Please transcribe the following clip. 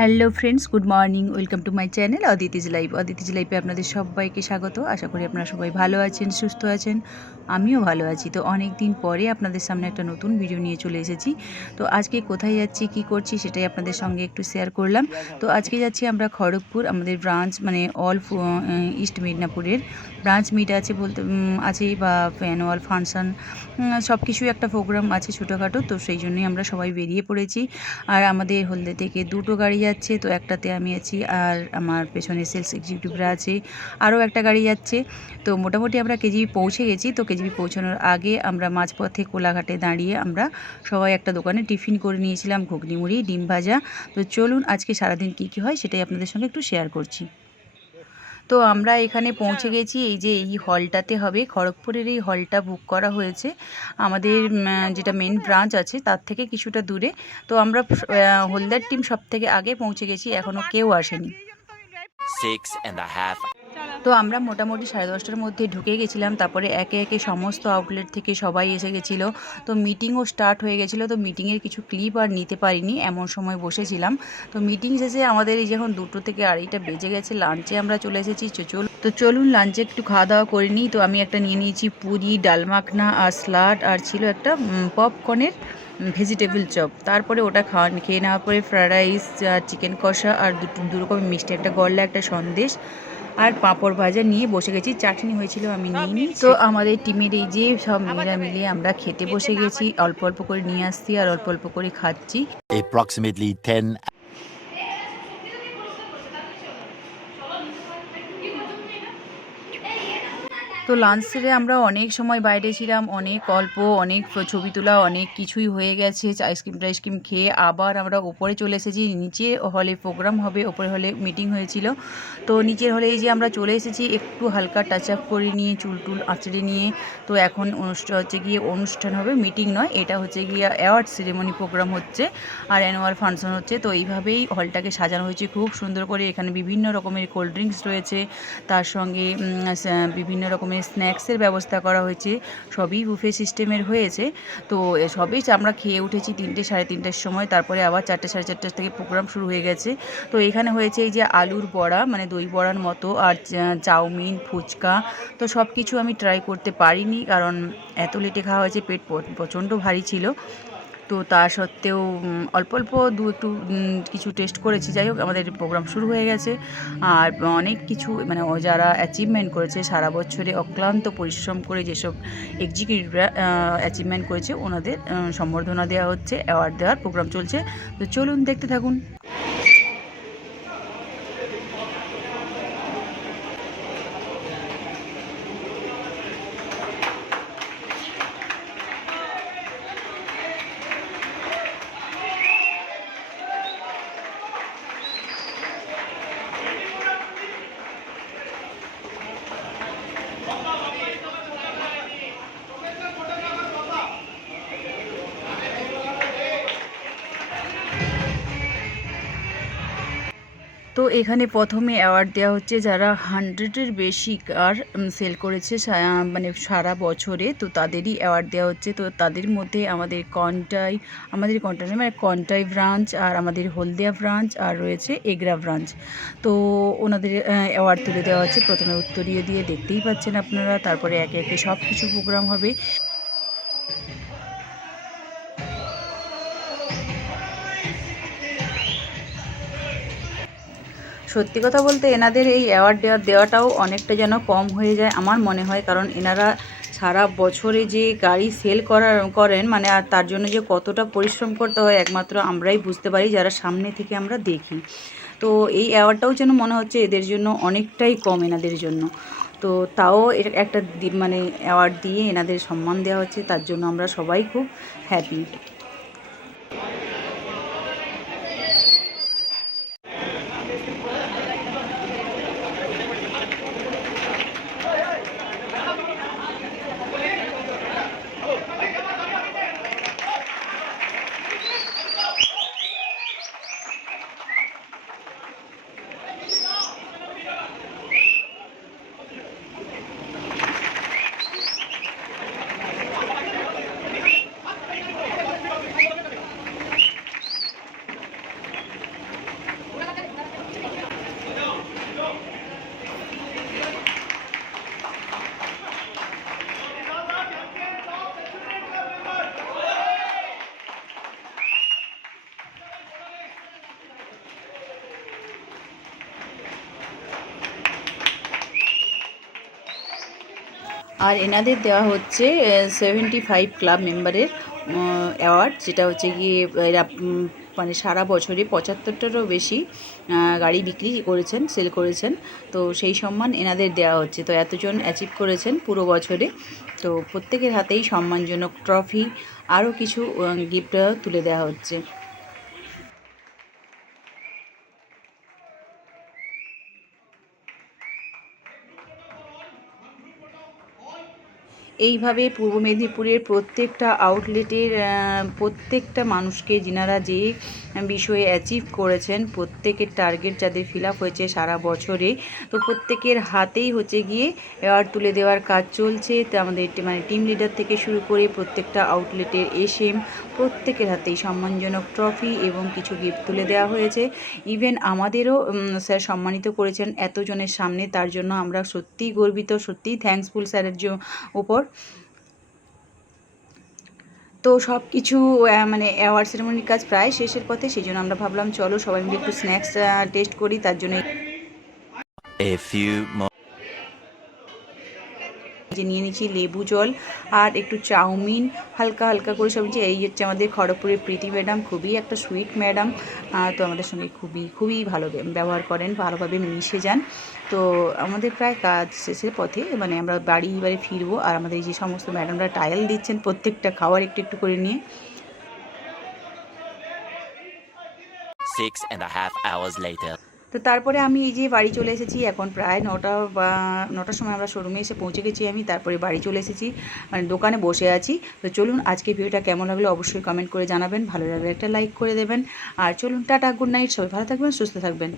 Hello friends, good morning, welcome to my channel Aditi's life. Aditi's লাইফে আপনাদের সবাইকে স্বাগত। আশা করি আপনারা সবাই ভালো আছেন, সুস্থ আছেন, আমিও ভালো আছি। তো অনেক দিন পরে আপনাদের সামনে একটা নতুন ভিডিও নিয়ে চলে এসেছি। তো আজকে কোথায় যাচ্ছি, কি করছি সেটাই আপনাদের সঙ্গে একটু শেয়ার করলাম। তো আজকে যাচ্ছি আমরা খড়গপুর, আমাদের ব্রাঞ্চ মানে অল ইস্ট মিদনাপুরের ব্রাঞ্চ মিট আছে বলতে আছে বা অ্যানুয়াল ফাংশন সব কিছুই একটা প্রোগ্রাম আছে ছোটোখাটো। তো সেই জন্যই আমরা সবাই বেরিয়ে পড়েছি। আর আমাদের হলদে থেকে দুটো গাড়ি যাচ্ছে, তো একটাতে আমি আছি আর আমার পেছনে সেলস এক্সিকিউটিভরা আছে, আরও একটা গাড়ি যাচ্ছে। তো মোটামুটি আমরা কেজিবি পৌঁছে গেছি, তো কেজিবি পৌঁছানোর আগে আমরা মাঝপথে কোলাঘাটে দাঁড়িয়ে আমরা সবাই একটা দোকানে টিফিন করে নিয়েছিলাম, ঘুগনি মুড়ি, ডিম ভাজা। তো চলুন আজকে সারাদিন কী কী হয় সেটাই আপনাদের সঙ্গে একটু শেয়ার করছি। তো আমরা এখানে পৌঁছে গেছি। এই যে এই হলটাতে হবে। খড়গপুরের এই হলটা বুক করা হয়েছে। আমাদের যেটা মেন ব্রাঞ্চ আছে তার থেকে কিছুটা দূরে। তো আমরা হলদার টিম সব থেকে আগে পৌঁছে গেছি। এখনও কেউ আসেনি। তো আমরা মোটামুটি সাড়ে দশটার মধ্যে ঢুকে গেছিলাম, তারপরে একে একে সমস্ত আউটলেট থেকে সবাই এসে গেছিল। তো মিটিংও স্টার্ট হয়ে গেছিল, তো মিটিংয়ের কিছু ক্লিপ আর নিতে পারিনি, এমন সময় বসেছিলাম। তো মিটিং শেষে আমাদের এই যখন দুটো থেকে আড়াইটা বেজে গেছে লাঞ্চে আমরা চলে এসেছি চল তো চলুন লাঞ্চে একটু খাওয়া দাওয়া করে নিই। তো আমি একটা নিয়ে নিয়েছি পুরি, ডাল মাখনা আর স্লাড আর ছিল একটা পপকর্নের ভেজিটেবল চপ তারপরে ওটা খাওয়া খেয়ে নেওয়ার পরে ফ্রায়েড রাইস চিকেন কষা, আর দুটো দু রকমের মিষ্টি, একটা গল্লা, একটা সন্দেশ আর পাঁপড় ভাজা নিয়ে বসে গেছি। চাটনি হয়েছিল আমি নিয়ে নিই তো আমাদের টিমের এই যে সব মেয়েরা মিলে আমরা খেতে বসে গেছি। অল্প অল্প করে নিয়ে আসছি আর অল্প অল্প করে খাচ্ছি। তো লাঞ্চ সেরে আমরা অনেক সময় বাইরে ছিলাম, অনেক অল্প, অনেক ছবি তোলা, অনেক কিছুই হয়ে গেছে আইসক্রিম টাইসক্রিম খেয়ে আবার আমরা ওপরে চলে এসেছি, নিচে হলে প্রোগ্রাম হবে ওপরে হলে মিটিং হয়েছিল। তো নিচের হলে এই যে আমরা চলে এসেছি, একটু হালকা টাচ আপ করে নিয়ে, চুল টুল আঁচড়ে নিয়ে, তো এখন অনুষ্ঠান হচ্ছে গিয়ে অনুষ্ঠান হবে মিটিং নয়, এটা হচ্ছে গিয়ে অ্যাওয়ার্ড সেরেমনি প্রোগ্রাম হচ্ছে, আর অ্যানুয়াল ফাংশন হচ্ছে, তো এইভাবেই হলটাকে সাজানো হয়েছে, খুব সুন্দর করে এখানে বিভিন্ন রকমের কোল্ড ড্রিঙ্কস রয়েছে, তার সঙ্গে বিভিন্ন রকমের স্ন্যাক্সের ব্যবস্থা করা হয়েছে। সবই বুফে সিস্টেমের হয়েছে। তো সবই আমরা খেয়ে উঠেছি তিনটে, সাড়ে তিনটের সময়। তারপরে আবার চারটে, সাড়ে চারটার থেকে প্রোগ্রাম শুরু হয়ে গেছে। তো, এখানে হয়েছে এই যে আলুর বড়া মানে দই বড়ার মতো, আর চাউমিন, ফুচকা। তো সব কিছু আমি ট্রাই করতে পারিনি, কারণ এত লেটে খাওয়া হয়েছে, পেট প্রচণ্ড ভারী ছিল। তো তা সত্ত্বেও অল্প অল্প দু একটু কিছু টেস্ট করেছি। যাই হোক, আমাদের প্রোগ্রাম শুরু হয়ে গেছে। আর অনেক কিছু মানে যারা অ্যাচিভমেন্ট করেছে, সারা বছরে অক্লান্ত পরিশ্রম করে যেসব এক্সিকিউটিভরা অ্যাচিভমেন্ট করেছে, ওনাদের সম্বর্ধনা দেওয়া হচ্ছে অ্যাওয়ার্ড দেওয়ার প্রোগ্রাম চলছে। তো চলুন দেখতে থাকুন। তো এখানে প্রথমে অ্যাওয়ার্ড দেওয়া হচ্ছে যারা হান্ড্রেডের বেশি কার সেল করেছে মানে সারা বছরে, তো তাদেরই অ্যাওয়ার্ড দেওয়া হচ্ছে। তো তাদের মধ্যে আমাদের কন্টাই আমাদের কন্টাই মানে কন্টাই ব্রাঞ্চ আর আমাদের হলদিয়া ব্রাঞ্চ আর রয়েছে এগরা ব্রাঞ্চ তো ওনাদের অ্যাওয়ার্ড তুলে দেওয়া হচ্ছে। প্রথমে উত্তরীয় দিয়ে দেখতেই পাচ্ছেন আপনারা। তারপরে একে একে সব কিছু প্রোগ্রাম হবে। সত্যি কথা বলতে এনাদের এই অ্যাওয়ার্ড দেওয়ার দেওয়াটাও অনেকটা যেন কম হয়ে যায় আমার মনে হয়। কারণ এনারা সারা বছরে যে গাড়ি সেল করার করেন মানে আর তার জন্য যে কতটা পরিশ্রম করতে হয়, একমাত্র আমরাই বুঝতে পারি, যারা সামনে থেকে আমরা দেখি। তো এই অ্যাওয়ার্ডটাও যেন মনে হচ্ছে এদের জন্য অনেকটাই কম এনাদের জন্য। তো তাও একটা মানে অ্যাওয়ার্ড দিয়ে এনাদের সম্মান দেওয়া হচ্ছে, তার জন্য আমরা সবাই খুব হ্যাপি আর এনাদের দেওয়া হচ্ছে সেভেন্টি ফাইভ ক্লাব মেম্বারের অ্যাওয়ার্ড যেটা হচ্ছে গিয়ে, এরা মানে সারা বছরে পঁচাত্তরটারও বেশি গাড়ি বিক্রি করেছেন সেল করেছেন। তো সেই সম্মান এনাদের দেওয়া হচ্ছে। তো এতজন অ্যাচিভ করেছেন পুরো বছরে। তো প্রত্যেকের হাতেই সম্মানজনক ট্রফি আরও কিছু গিফট তুলে দেওয়া হচ্ছে। এইভাবে পূর্ব মেদিনীপুরের প্রত্যেকটা আউটলেটের প্রত্যেকটা মানুষকে যিনারা যে বিষয়ে অ্যাচিভ করেছেন, প্রত্যেকের টার্গেট যাদের ফিল হয়েছে সারা বছরে, তো প্রত্যেকের হাতেই হচ্ছে গিয়ে অ্যাওয়ার্ড তুলে দেওয়ার কাজ চলছে। তো আমাদের মানে টিম লিডার থেকে শুরু করে প্রত্যেকটা আউটলেটের এসএম প্রত্যেকের হাতেই সম্মানজনক ট্রফি এবং কিছু গিফট তুলে দেওয়া হয়েছে। ইভেন আমাদেরও স্যার সম্মানিত করেছেন এতজনের সামনে, তার জন্য আমরা সত্যিই গর্বিত, সত্যিই থ্যাঙ্কসফুল স্যারের ওপর তো সব কিছু মানে অ্যাওয়ার্ড সেরেমনির কাজ প্রায় শেষের পথে, সেই জন্য আমরা ভাবলাম চলো সবাই মিলে একটু স্ন্যাক্স টেস্ট করি, তার জন্য. যে নিয়ে নিচ্ছি লেবু জল আর একটু চাউমিন, হালকা হালকা করে সব নিচ্ছি। এই হচ্ছে আমাদের খড়গপুরের প্রীতি ম্যাডাম, খুবই একটা সুইট ম্যাডাম তো আমাদের সঙ্গে খুবই খুবই ভালো ব্যবহার করেন, ভালোভাবে মিশে যান তো আমাদের প্রায় কাজ শেষের পথে মানে আমরা বাড়ি এবারে ফিরবো আর আমাদের যে সমস্ত ম্যাডামরা টায়াল দিচ্ছেন প্রত্যেকটা খাওয়ার একটু একটু করে নিয়ে Six and a half hours later. তো তারপরে আমি এই যে বাড়ি চলে এসেছি, এখন প্রায় নটা বা নটার সময় আমরা শোরুমে এসে পৌঁছে গেছি আমি, তারপরে বাড়ি চলে এসেছি মানে দোকানে বসে আছি। তো চলুন আজকে ভিডিওটা কেমন লাগল অবশ্যই কমেন্ট করে জানাবেন, ভালো লাগলে একটা লাইক করে দেবেন। আর চলুন টাটা গুড নাইট সবাই ভালো থাকবেন, সুস্থ থাকবেন।